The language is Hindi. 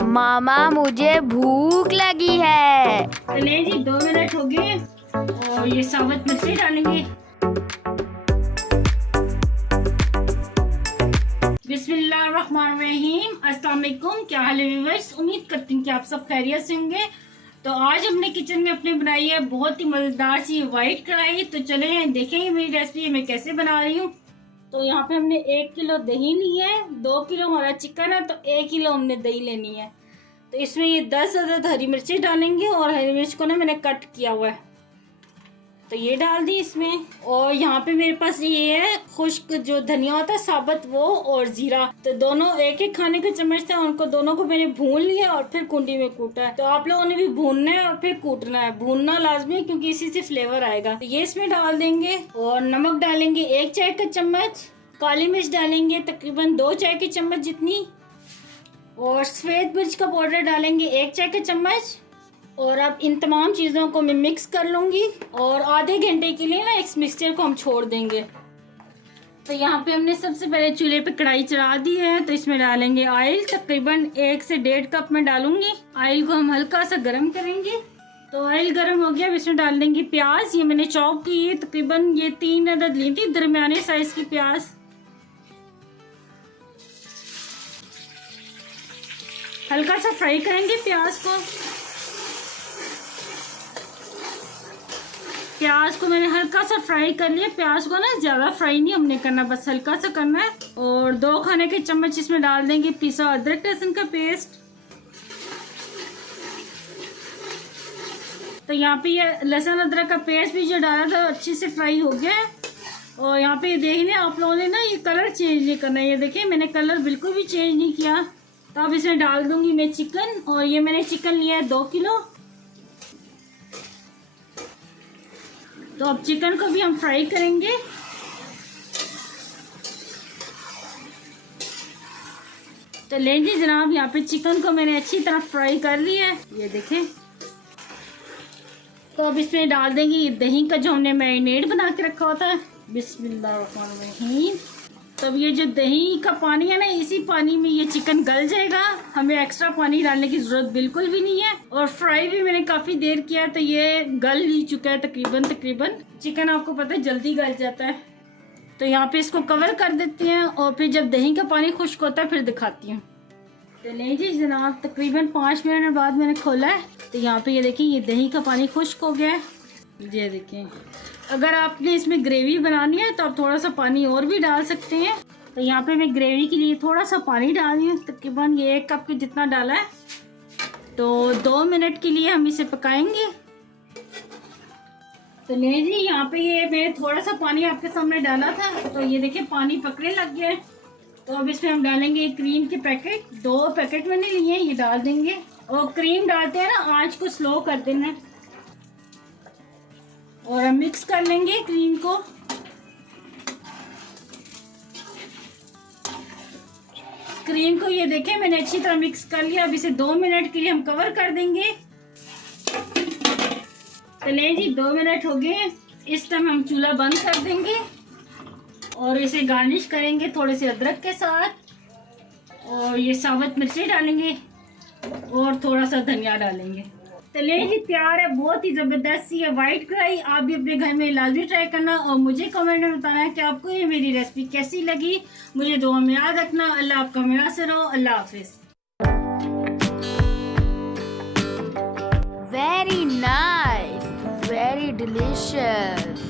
मामा मुझे भूख लगी है। चले जी 2 मिनट हो गए और ये साबुत मिर्ची डालेंगे। बिस्मिल्लाहिर्रहमानिर्रहीम। अस्सलाम वालेकुम। क्या हाल है व्यूअर्स? उम्मीद करती हूँ कि आप सब खैरियत से होंगे। तो आज हमने किचन में अपने बनाई है बहुत ही मजेदार सी वाइट कढ़ाई। तो चले देखेंगे मेरी रेसिपी मैं कैसे बना रही हूँ। तो यहाँ पे हमने 1 किलो दही ली है, 2 किलो हमारा चिकन है तो 1 किलो हमने दही लेनी है। तो इसमें ये 10 अदद हरी मिर्ची डालेंगे और हरी मिर्च को ना मैंने कट किया हुआ है तो ये डाल दी इसमें। और यहाँ पे मेरे पास ये है खुश्क जो धनिया होता है साबुत वो और जीरा, तो दोनों एक एक खाने के चम्मच थे, उनको दोनों को मैंने भून लिया और फिर कुंडी में कूटा है। तो आप लोगों ने भी भूनना है और फिर कूटना है। भूनना लाजमी है क्योंकि इसी से फ्लेवर आएगा। तो ये इसमें डाल देंगे और नमक डालेंगे 1 चाय का चम्मच, काली मिर्च डालेंगे तकरीबन 2 चाय के चम्मच जितनी, और सफेद मिर्च का पाउडर डालेंगे 1 चाय का चम्मच। और अब इन तमाम चीज़ों को मैं मिक्स कर लूँगी और आधे घंटे के लिए ना इस मिक्सचर को हम छोड़ देंगे। तो यहाँ पे हमने सबसे पहले चूल्हे पे कढ़ाई चढ़ा दी है। तो इसमें डालेंगे ऑयल, तकरीबन 1 से 1.5 कप में डालूंगी। ऑयल को हम हल्का सा गर्म करेंगे। तो ऑयल गर्म हो गया, इसमें डाल देंगे प्याज। ये मैंने चॉप की है, तकरीबन ये 3 अदद ली थी दरमियाने साइज की प्याज। हल्का सा फ्राई करेंगे प्याज को। प्याज को मैंने हल्का सा फ्राई कर लिया। प्याज को ना ज्यादा फ्राई नहीं हमने करना, बस हल्का सा करना है। और 2 खाने के चम्मच इसमें डाल देंगे पिसा अदरक लहसुन का पेस्ट। तो यहाँ पे ये लहसुन अदरक का पेस्ट भी जो डाला था अच्छे से फ्राई हो गया है। और यहाँ पे देखने आप लोगों ने ना ये कलर चेंज नहीं करना है। ये देखिए मैंने कलर बिल्कुल भी चेंज नहीं किया। तो अब इसमें डाल दूंगी मैं चिकन, और ये मैंने चिकन लिया है 2 किलो। तो अब चिकन को भी हम फ्राई करेंगे। तो लेंगे जनाब, यहाँ पे चिकन को मैंने अच्छी तरह फ्राई कर लिया है, ये देखें। तो अब इसमें डाल देंगे ये दही का जो हमने मैरिनेट बना के रखा होता है। बिस्मिल्लाहिर्रहमानिर्रहीम। तब ये जो दही का पानी है ना, इसी पानी में ये चिकन गल जाएगा। हमें एक्स्ट्रा पानी डालने की जरूरत बिल्कुल भी नहीं है। और फ्राई भी मैंने काफी देर किया तो ये गल ही चुका है तकरीबन। चिकन आपको पता है जल्दी गल जाता है। तो यहाँ पे इसको कवर कर देते हैं और फिर जब दही का पानी खुश्क होता है फिर दिखाती हूँ। तो नहीं जी जनाब, तकरीबन 5 मिनट बाद मैंने खोला है। तो यहाँ पे ये देखिए ये दही का पानी खुश्क हो गया है। ये देखिए, अगर आपने इसमें ग्रेवी बनानी है तो आप थोड़ा सा पानी और भी डाल सकते हैं। तो यहाँ पे मैं ग्रेवी के लिए थोड़ा सा पानी डाल रही हूँ, तकरीबन ये 1 कप के जितना डाला है। तो 2 मिनट के लिए हम इसे पकाएंगे। तो नहीं जी, यहाँ पे ये मैंने थोड़ा सा पानी आपके सामने डाला था तो ये देखिए पानी पकने लग गया है। तो अब इसमें हम डालेंगे क्रीम के पैकेट। 2 पैकेट मैंने लिए हैं, ये डाल देंगे। और क्रीम डालते हैं ना आंच को स्लो कर देना और हम मिक्स कर लेंगे क्रीम को। क्रीम को ये देखें मैंने अच्छी तरह मिक्स कर लिया। अब इसे 2 मिनट के लिए हम कवर कर देंगे। चलिए जी 2 मिनट हो गए। इस टाइम हम चूल्हा बंद कर देंगे और इसे गार्निश करेंगे थोड़े से अदरक के साथ। और ये साबुत मिर्ची डालेंगे और थोड़ा सा धनिया डालेंगे। तो ले जी तैयार है बहुत ही जबरदस्त सी है वाइट कढ़ाई। आप भी अपने घर में लाजमी ट्राई करना और मुझे कमेंट में बताना है कि आपको ये मेरी रेसिपी कैसी लगी। मुझे दुआ में याद रखना। अल्लाह आपका मेरा से रहो। अल्लाह हाफिज। Very nice, very delicious.